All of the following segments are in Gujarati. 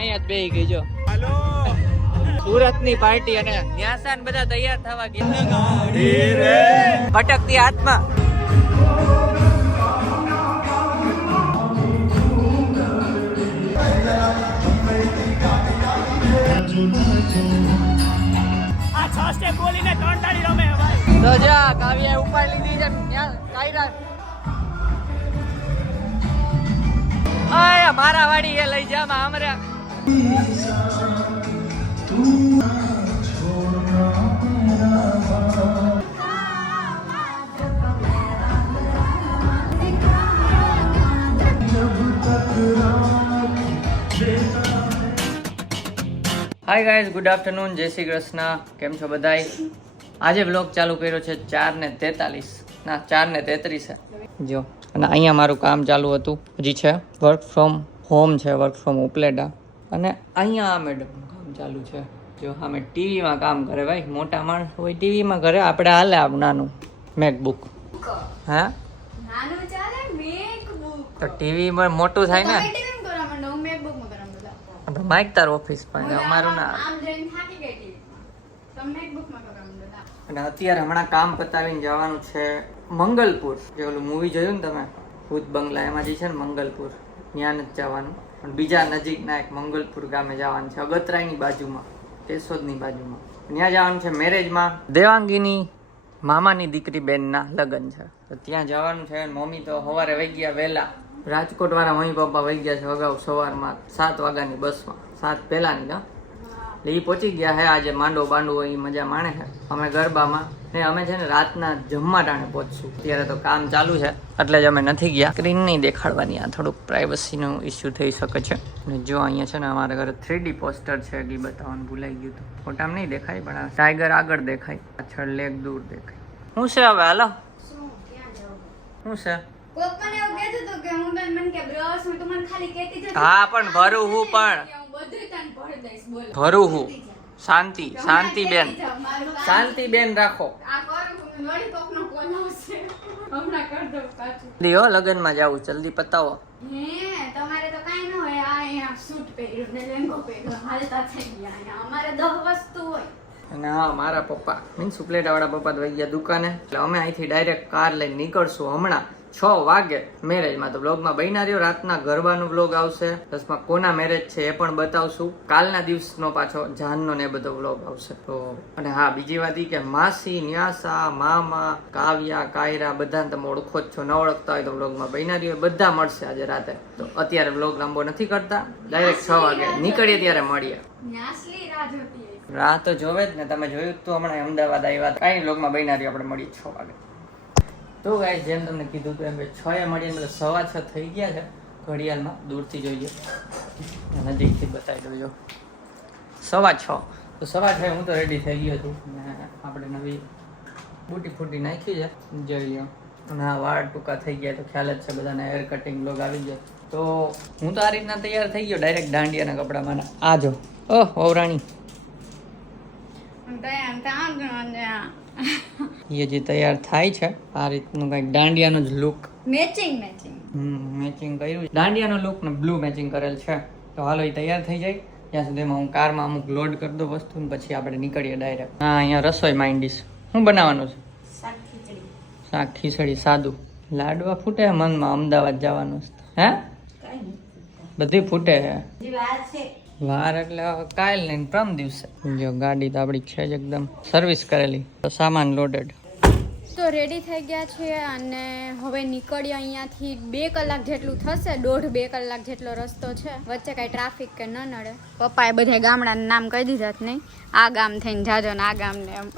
અહીંયા જ બેહી ગઈ જો. સુરતની પાર્ટી અને ન્યાસાન બધા તૈયાર થવા ગયા. ભટકતી આત્મા. બોલીને ત્રણ તાળી રમે ભાઈ. તો જા કાવ્યાએ ઉપાડી લીધી છે ત્યાં કાયરા. આયા મારા વાડી એ લઈ જા માં આમરા. હાય ગાઈઝ, ગુડ આફ્ટરનૂન, જય શ્રી કૃષ્ણ. કેમ છો બધાય? આજે બ્લોગ ચાલુ કર્યો છે 4:43 ના 4:33 જો. અને અહીંયા મારું કામ ચાલુ હતું, હજી છે વર્ક ફ્રોમ હોમ છે, વર્ક ફ્રોમ ઉપલેટા. અને અહીંયા આ મેડમનું કામ ચાલુ છે જો. અમે ટીવીમાં કામ કરે ભાઈ, મોટા માણસ હોય ટીવીમાં કરે, આપણે હાલે આપ નાનું મેકબુક. હા નાનું ચાલે મેકબુક તો ટીવીમાં મોટું થાય ને. માઇક તાર ઓફિસ પણ અમારું ના. અને અત્યારે હમણાં કામ પતાવીને જવાનું છે મંગલપુર. જે ઓલું મૂવી જોયું ને તમે, ભૂત બંગલા, એમાં જે છે ને મંગલપુર, ત્યાં નથી જવાનું પણ બીજા નજીકના એક મંગલપુર ગામે જવાનું છે, અગતરાયની બાજુમાં, કેશોદની બાજુમાં. ત્યાં જવાનું છે મેરેજમાં. દેવાંગીની મામાની દીકરી બેનના લગ્ન છે, તો ત્યાં જવાનું છે. મમ્મી તો સવારે વહી ગયા વહેલા. રાજકોટ વાળા મમ્મી પપ્પા વહી ગયા છે અગાઉ સવારમાં 7 વાગ્યાની બસમાં, 7 પહેલાની ના. એટલે એ પહોંચી ગયા છે. આજે માંડવો બાંડવો એ મજા માણે છે. અમે ગરબામાં ને અમે છે ને રાતના જમવા ટાણે પહોંચશું. અત્યારે તો કામ ચાલુ છે એટલે જ અમે નથી ગયા. સ્ક્રીન નહીં દેખાડવાની, આ થોડુંક પ્રાઇવસીનું ઇસ્યુ થઈ શકે છે. અને જો અહીંયા છે ને અમારા ઘરે 3D પોસ્ટર છે, એ બતાવવાનું ભૂલાઈ ગયું હતું. ફોટામાં નહીં દેખાય પણ આ ટાઈગર આગળ દેખાય, પાછળ લેક દૂર દેખાય. શું છે હવે? હાલો શું છે? હા પણ ભરું હું, પણ ભરું હું. શાંતિબેન રાખો. દિયો લગનમાં જાવું, જલ્દી પતાવો. તમારે તો કઈ ન હોય, આ સૂટ પહેર્યું ને લેંગો પહેર્યો, હાલતા થઈ ગયા. અમારે 10 વસ્તુ હોય. અને હા, મારા પપ્પા મીન્સ ઉપલેટા વાળા પપ્પા તો વહી ગયા દુકાને, એટલે અમે અહીંથી ડાયરેક્ટ કાર લઈને નીકળશું હમણાં 6 વાગે મેરેજમાં. તો બ્લોગમાં બન્યા રહ્યો. રાતના ગરબાનો બ્લોગ આવશે, પ્લસમાં કોના મેરેજ છે એ પણ બતાવશું. કાલના દિવસનો પાછો જાનનો ને એ બધો બ્લોગ આવશે. તો અને હા, બીજી વાત એ કે માસી, ન્યાસા, મામા, કાવ્યા, કાયરા બધાને તમે ઓળખો જ છો. ન ઓળખતા હોય તો બ્લોગમાં બન્યા રહ્યો, બધા મળશે આજે રાતે. તો અત્યારે બ્લોગ લાંબો નથી કરતા, ડાયરેક્ટ 6 વાગે નીકળીએ ત્યારે મળીએ. રાહ તો જોવે જ ને, તમે જોયું તો હમણાં અમદાવાદ આવ્યા. કઈ બ્લોગમાં બન્યા રહ્યો, આપણે મળીએ 6 વાગે. તો ગાઈસ, જેમ તમને કીધું તો એમ 6 મળીએ, મતલબ 6:15 થઈ ગયા છે. ઘડિયાળમાં દૂરથી જોઈએ, નજીકથી બતાવી દો. જો 6:15. તો 6:15 હું તો રેડી થઈ ગયો છું. ને આપણે નવી બુટી ફૂટી નાખી છે, જોઈ લો. અને આ વાળ ટૂંકા થઈ ગયા તો ખ્યાલ જ છે બધાને. હેર કટિંગ બ્લોગ આવી ગયો. તો હું તો આ રીતના તૈયાર થઈ ગયો, ડાયરેક્ટ દાંડિયાના કપડામાં. આ જો, ઓહ વહુરાણી એ જે તૈયાર થાય છે આ રીતનું કંઈક દાંડિયાનો જ લુક મેચિંગ કર્યું. દાંડિયાનો લુક ને બ્લુ મેચિંગ કરેલ છે. તો હાલો એ તૈયાર થઈ જાય ત્યાં સુધીમાં હું કારમાં અમુક લોડ કરી દઉં વસ્તુ, પછી આપણે નીકળીએ ડાયરેક્ટ. હા, અહીંયા રસોઈ માંડીશ. શું બનાવવાનું છે? શાક ખીચડી સાદું. લાડવા ફૂટે મનમાં, અમદાવાદ જવાનું છે. હે બધી ફૂટે છે. વાર એટલે કાલ ને પ્રમ દિવસે. જો ગાડી તો આપણી છે જ એકદમ સર્વિસ કરેલી, સામાન લોડેડ. તો રેડી થઈ ગયા છે અને હવે નીકળીએ અહીંયાથી. 2 કલાક જેટલું થશે, 1.5-2 કલાક જેટલો રસ્તો છે. વચ્ચે કાંઈ ટ્રાફિક કે ન નડે. પપ્પાએ બધા ગામડાના નામ કહી દીધા જ નહીં, આ ગામ થઈને જાજો ને આ ગામ ને એમ.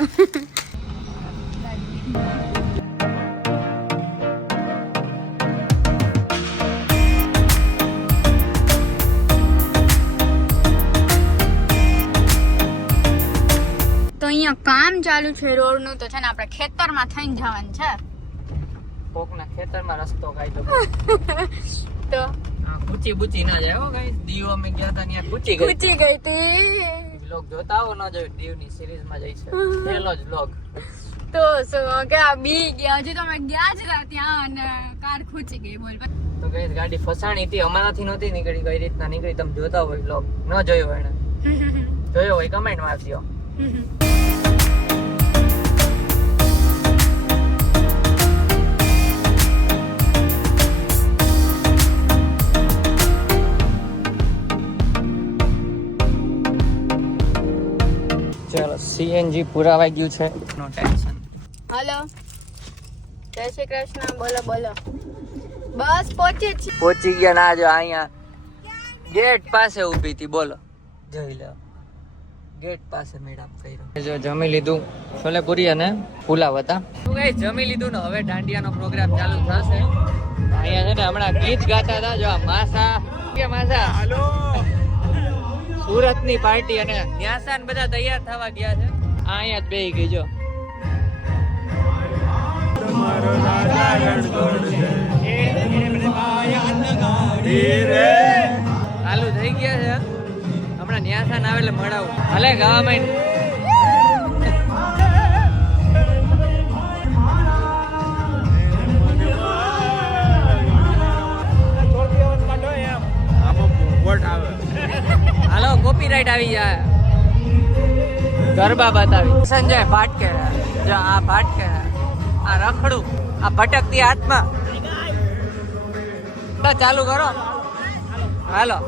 અહીંયા કામ ચાલુ છે રોડનું, તો છે ને આપણે ખેતરમાં થઈને જવાનું છે. કોકના ખેતરમાં રસ્તો કાઢ્યો તો કૂચી બુચી ના જાય. હો ગાઈસ, દીવ અમે ગયા હતા ત્યાં કૂચી ગઈ હતી. બ્લોગ જોતા આવો, ન જોયો દીવની સિરીઝમાં જઈ છે પહેલો જ બ્લોગ. તો શું કે આ બી ગયા હજી તમે ગયા જ રહ્યા ત્યાં અને કાર ખૂચી ગઈ બોલ તો કઈ ગાડી ફસાણી હતી અમારાથી નહોતી નીકળી કઈ રીતના નીકળી તમે જોતા હોય લોગ ન જોયો હોય એને જોયો હોય કમેન્ટ માં આપજો ચાલો સીએનજી પુરાવાઈ ગયું છે નો ટેન્શન હેલો જય શ્રી કૃષ્ણ બોલો બોલો બસ પહોંચી ગયા ના જો અહીંયા ગેટ પાસે ઊભી હતી બોલો જોઈ લો ગેટ પાસે મેડમ કર્યો જો જમી લીધું છોલે પૂરી અને પુલાવ હતા તો ગાઈસ જમી લીધું ને હવે દાંડિયાનો પ્રોગ્રામ ચાલુ થશે અહીંયા છે ને હમણાં ગીત ગાતા હતા જો આ માસા કે માસા હાલો સુરતની પાર્ટી અને ન્યાસાન બધા તૈયાર થવા ગયા છે આ અહીંયા જ બેહી ગઈ જો ચાલુ થઈ ગયા છે હમણાં ન્યાસાન આવે એટલે મળાવું ભલે ગાવા માંડ હાલો કોપીરાઈટ આવી જાય ગરબા બતાવી સંજય ભાટકે જો આ ભાટકે આ રખડું આ ભટકતી આત્મા ચાલુ કરો હાલો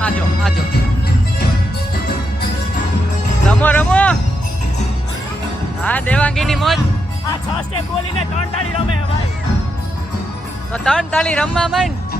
આજો આજો રમો રમો હા દેવાંગીની મોજ આ 6 સ્ટેપ બોલીને 3 તાળી રમે ભાઈ તો 3 તાળી રમવા માંડ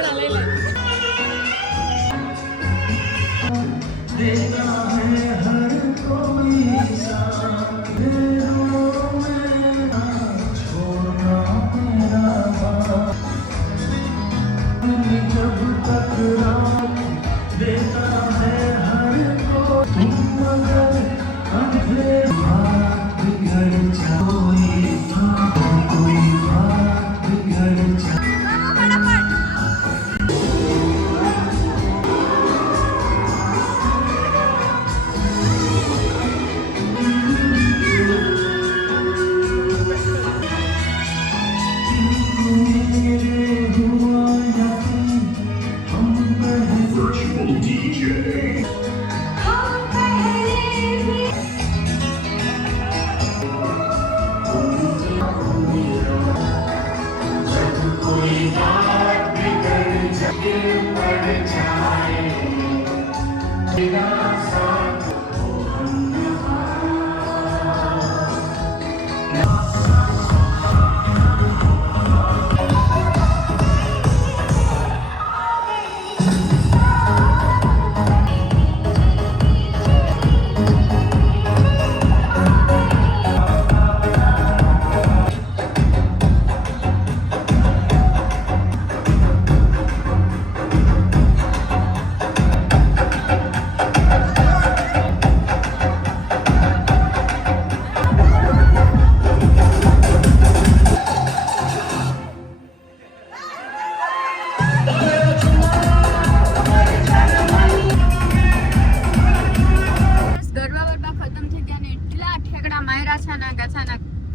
કપડા લઈ લે.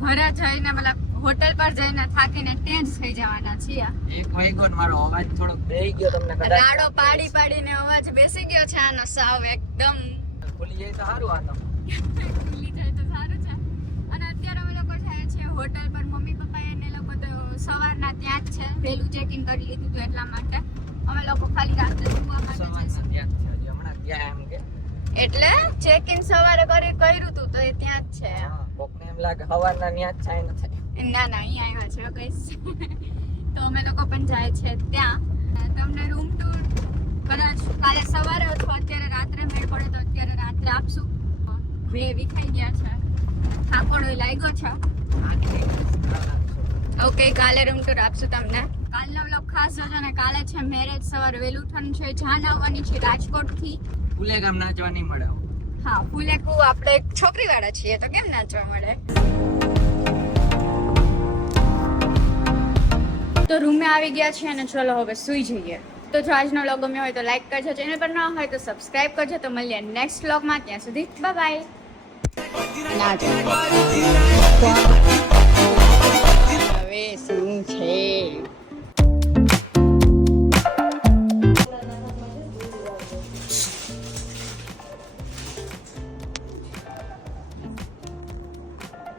ઘરે જઈને મતલબ હોટેલ પર જઈને થાકીને ટેન્સ થઈ જવાના છીએ. એક વાગ્યો ને મારો અવાજ થોડોક બેહી ગયો તમને કદાચ. રાડો પાડી પાડીને અવાજ બેસી ગયો છે આનો સાવ એકદમ. ખુલી જાય તો સારું આ તો. ખુલી જાય તો સારું છે. અને અત્યારે અમે લોકો જાય છે હોટેલ પર. મમ્મી પપ્પા એને લોકો તો સવારના ત્યાં જ છે. વહેલું ચેક ઇન કરી લીધું હતું એટલા માટે. અમે લોકો ખાલી રાત્રે સુવા માટે સવારના ત્યાં જ છે. હજી હમણાં ત્યાં એમ કે એટલે ચેક ઇન સવારે કર્યું હતું તો એ ત્યાં જ છે. કોકને એમ લાગે સવારના ત્યાં જ છે નથી. ના ના અહીંયા આવ્યા છે કઈશ. તો અમે લોકો પણ જાય છે ત્યાં. તમને રૂમ ટૂર કદાચ કાલે સવારે અથવા અત્યારે રાત્રે મેળ પડે તો અત્યારે રાત્રે આપશું. બે વિખાઈ ગયા છે, થાકોડો લાગ્યો છે. ઓકે, કાલે રૂમ ટૂર આપશું તમને. કાલનો વ્લોગ ખાસ જોજો ને. કાલે છે મેરેજ, સવારે વહેલું ઉઠવાનું છે. જાન આવવાની છે રાજકોટથી. ફૂલે ગામ નાચવા નહીં મળે. હા, ફૂલેકુ આપણે એક છોકરી વાળા છીએ તો કેમ નાચવા મળે. તો રૂમે આવી ગયા છે અને ચલો હવે સુઈ જઈએ. તો જો આજનો વ્લોગ ગમ્યો હોય તો લાઈક કરજો, ચેનલ પર ન હોય તો સબસ્ક્રાઇબ કરજો. તો મળીએ નેક્સ્ટ વ્લોગમાં. ત્યાં સુધી બાય બાય. હવે શું છે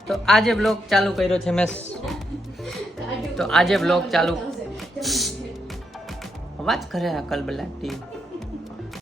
તો આજે બ્લોગ ચાલુ કર્યો છે મેં. તો આજે બ્લોગ ચાલુ અવાજ કરે અકલ બલાટી.